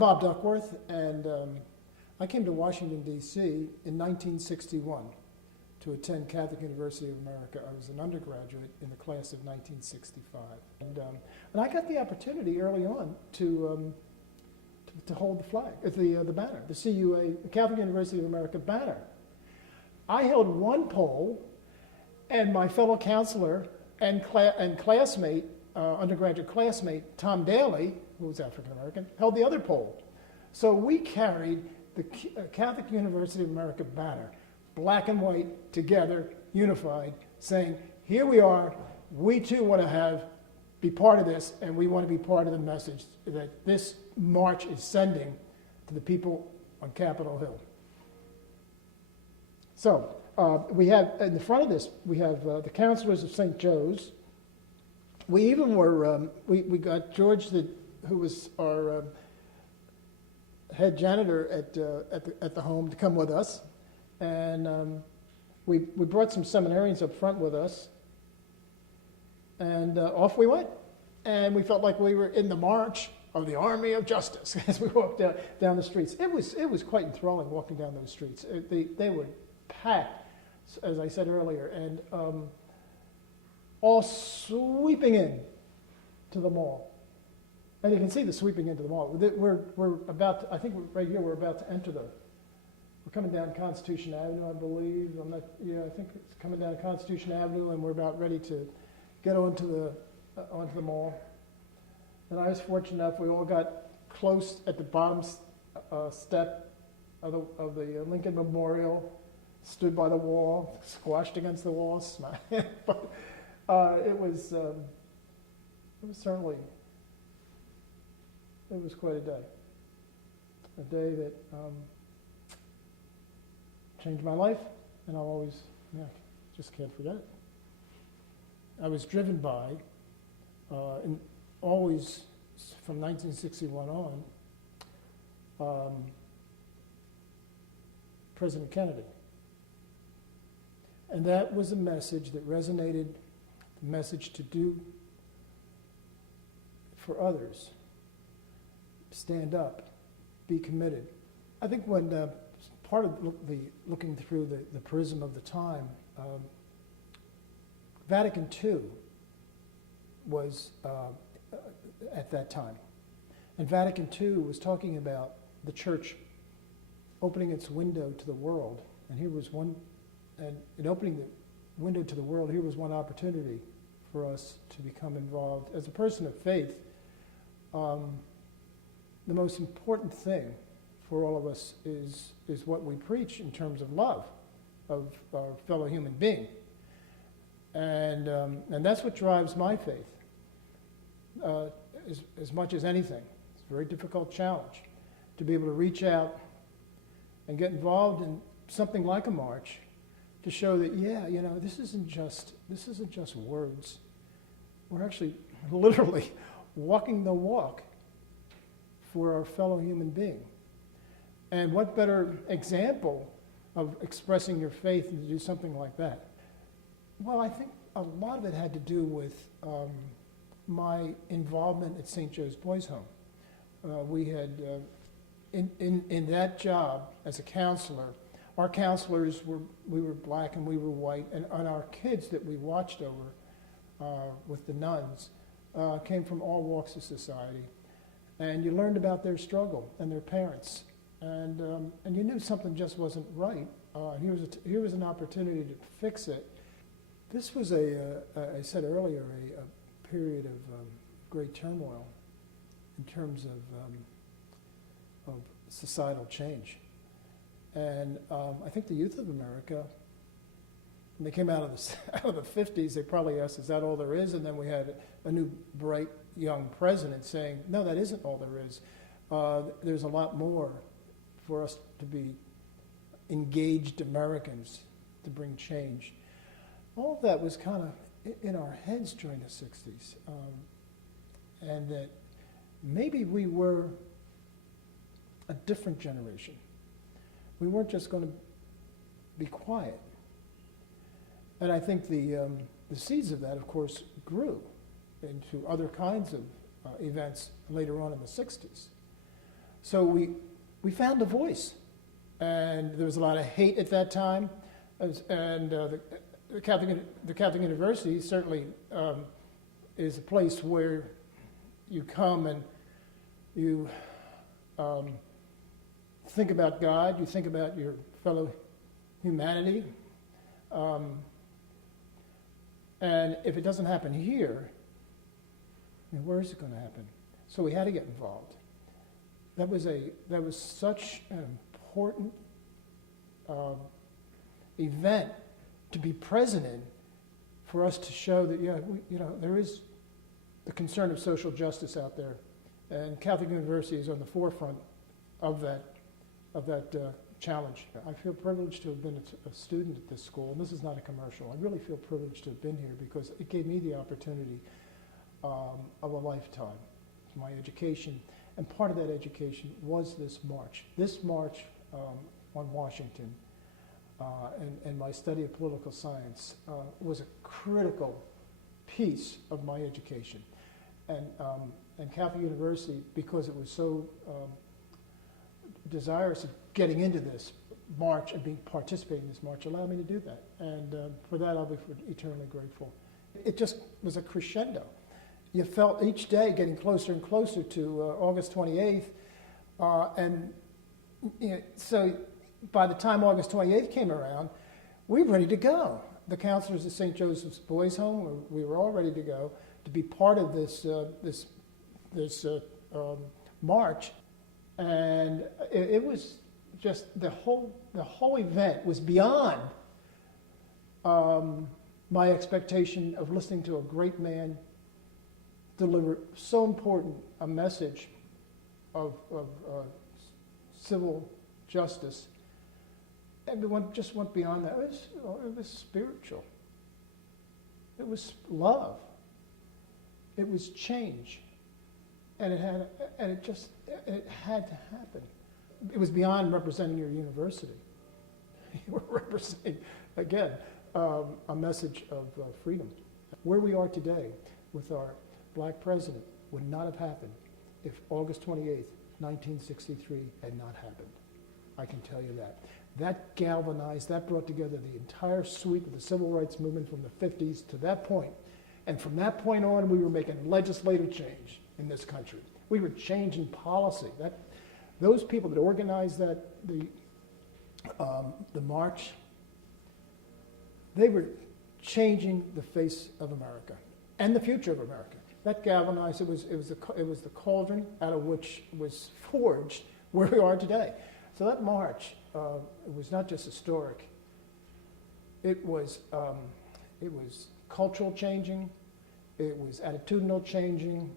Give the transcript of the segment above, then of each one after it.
Bob Duckworth, and I came to Washington, D.C. in 1961 to attend Catholic University of America. I was an undergraduate in the class of 1965. And I got the opportunity early on to hold the flag, the banner, the CUA, the Catholic University of America banner. I held one pole, and my fellow counselor and classmate, undergraduate classmate, Tom Daly, who was African American, held the other pole. So we carried the Catholic University of America banner, black and white, together, unified, saying, here we are, we too want to be part of this, and we want to be part of the message that this march is sending to the people on Capitol Hill. So we have, in the front of this, we have the counselors of St. Joe's. We even were, we got George, who was our head janitor at the home, to come with us. And we brought some seminarians up front with us. And off we went. And we felt like we were in the march of the Army of Justice as we walked down the streets. It was quite enthralling walking down those streets. They were packed, as I said earlier, and all sweeping in to the mall. And you can see the sweeping into the mall. We're about to, I think right here we're about to enter we're coming down Constitution Avenue, I believe. I think it's coming down Constitution Avenue, and we're about ready to get onto the mall. And I was fortunate enough, we all got close at the bottom step of the Lincoln Memorial, stood by the wall, squashed against the wall, but it was certainly, it was quite a day that changed my life, and I'll always, just can't forget it. I was driven by, and always from 1961 on, President Kennedy. And that was a message that resonated, the message to do for others, stand up, be committed. I think when part of looking through the prism of the time, Vatican II was at that time. And Vatican II was talking about the church opening its window to the world. And here was one, and in opening the window to the world, here was one opportunity for us to become involved. As a person of faith, the most important thing for all of us is what we preach in terms of love of our fellow human being. And that's what drives my faith as much as anything. It's a very difficult challenge to be able to reach out and get involved in something like a march to show that, this isn't just words. We're actually literally walking the walk for our fellow human being. And what better example of expressing your faith than to do something like that? Well, I think a lot of it had to do with my involvement at St. Joe's Boys Home. We had, in that job as a counselor, our counselors we were black and we were white, and our kids that we watched over with the nuns came from all walks of society. And you learned about their struggle and their parents. And you knew something just wasn't right. Here was an opportunity to fix it. This was I said earlier, a period of great turmoil in terms of societal change. And I think the youth of America, when they came out of the 50s, they probably asked, is that all there is? And then we had a new bright young president saying, no, that isn't all there is. There's a lot more for us to be engaged Americans to bring change. All of that was kind of in our heads during the 60s. And that maybe we were a different generation. We weren't just going to be quiet. And I think the seeds of that, of course, grew into other kinds of events later on in the 60s. So we found a voice. And there was a lot of hate at that time. And the Catholic University certainly is a place where you come and you think about God, you think about your fellow humanity. And if it doesn't happen here, I mean, where is it going to happen? So we had to get involved. That was such an important event to be present in, for us to show that, there is the concern of social justice out there, and Catholic University is on the forefront of that challenge. I feel privileged to have been a student at this school, and this is not a commercial. I really feel privileged to have been here because it gave me the opportunity of a lifetime, my education, and part of that education was this march. This march on Washington and my study of political science was a critical piece of my education. And Catholic University, because it was so desirous of getting into this march and participating in this march, allowed me to do that. And for that, I'll be eternally grateful. It just was a crescendo. You felt each day getting closer and closer to August 28th. So by the time August 28th came around, we were ready to go. The counselors at St. Joseph's Boys Home, we were all ready to go to be part of this march. And it was just the whole event was beyond my expectation of listening to a great man deliver so important a message of civil justice. Everyone just went beyond that. It was spiritual. It was love. It was change, and it had to happen. It was beyond representing your university. You were representing, again, a message of freedom. Where we are today with our black president would not have happened if August 28th, 1963 had not happened. I can tell you that. That galvanized, that brought together the entire sweep of the civil rights movement from the 50s to that point. And from that point on, we were making legislative change in this country. We were changing policy. Those people that organized the march, they were changing the face of America and the future of America. That galvanized. It was the cauldron out of which was forged where we are today. So that march, it was not just historic. It was cultural changing. It was attitudinal changing.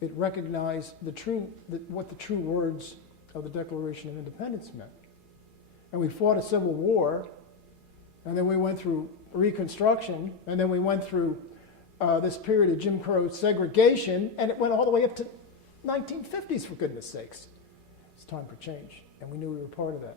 It recognized what the true words of the Declaration of Independence meant. And we fought a civil war, and then we went through Reconstruction, and then we went through this period of Jim Crow segregation, and it went all the way up to 1950s, for goodness sakes. It's time for change, and we knew we were part of that.